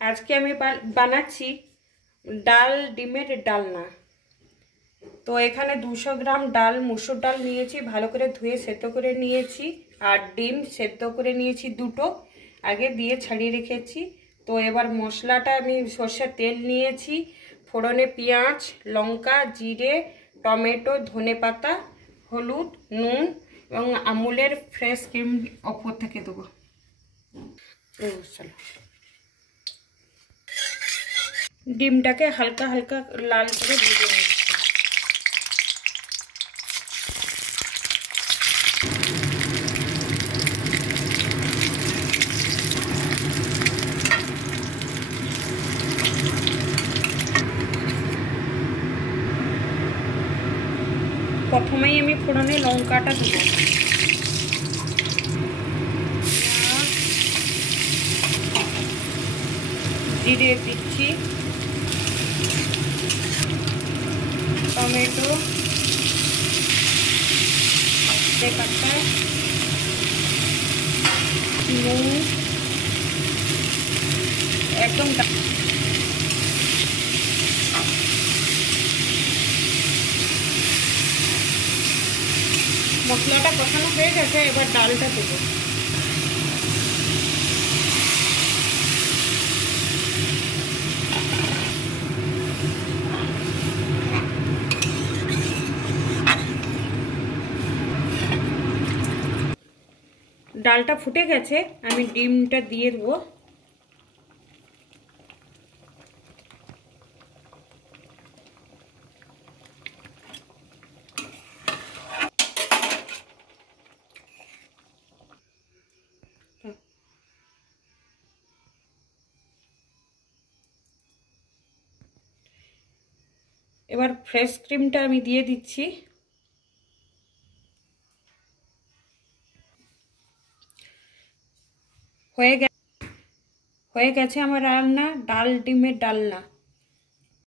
আজকে আমি বানাচ্ছি ডাল ডিমের ডালনা। তো এখানে 200 গ্রাম ডাল মুসুর ডাল নিয়েছি, ভালো করে ধুয়ে সেদ্ধ করে নিয়েছি। আর ডিম সেদ্ধ করে নিয়েছি দুটো, আগে দিয়ে ছাড়িয়ে রেখেছি। তো এবার মশলাটা আমি সরষের তেল নিয়েছি, ফোড়নে পেঁয়াজ, লঙ্কা, জিরে, টমেটো, ধনেপাতা, হলুদ, নুন এবং আমুলের ফ্রেশ ক্রিম ওপর থেকে দেবো। ডিমটাকে হালকা হালকা লাল করে ভেজে নিচ্ছি। প্রথমেই আমি ফোড়নে লঙ্কাটা দেবো, জিরে দিচ্ছি, টমেটো, তেজপাতা, নুন, একদম মশলাটা কষানো হয়ে গেছে। এবার ডালটা দেবো। ডালটা ফুটে গেছে, আমি ডিমটা দিয়ে দেবো। এবার ফ্রেশ ক্রিমটা আমি দিয়ে দিচ্ছি। হয়ে গেছে আমার রান্না ডাল ডিমের ডালনা।